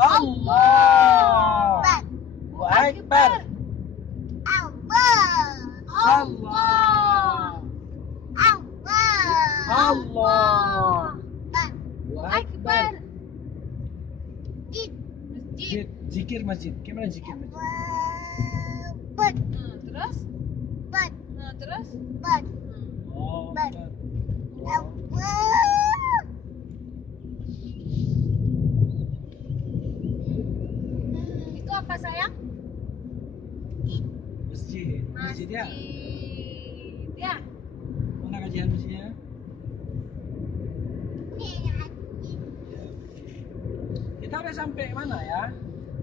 Allahu Akbar. Allahu Akbar. Masjid. Zikir masjid. Gimana zikir masjid? Terus? Terus? Oh, Itu apa sayang? masjid. Masjid ya. Ya. Mana kajian masjidnya? Kita udah sampai mana ya?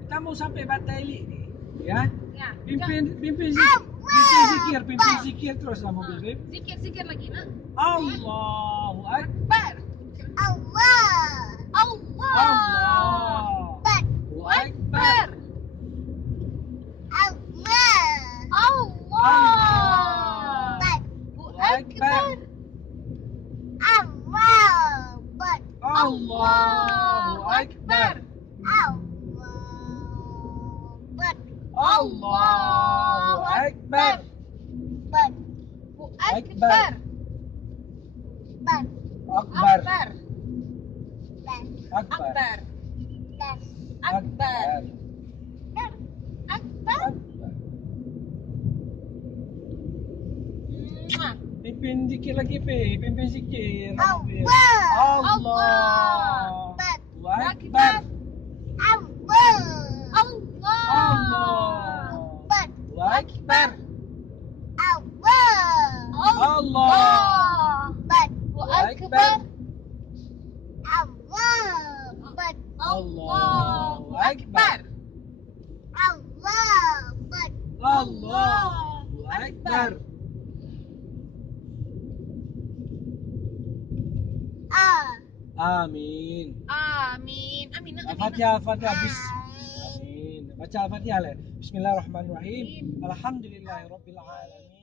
Kita mau sampai Bataili nih, ya? Ya. Pimpin zikir terus lah mobil Bib. Zikir lagi nak. Allahu Akbar. Allahu Akbar. Allahu Akbar. Allahu Akbar. Allahu Akbar. Akbar. Akbar. Akbar. Akbar. Akbar. Akbar. Pimpin zikir lagi, pimpin zikir. Allah. Allahu Akbar. Allah. Allahu Akbar. Allah. Akbar. Allahu Akbar. Allahu Akbar. Amin. Amin. Amin. Al-Fatihah, Al-Fatihah. Amin. Baca Al-Fatihah. Bismillahirrahmanirrahim. Alhamdulillahirabbil alamin.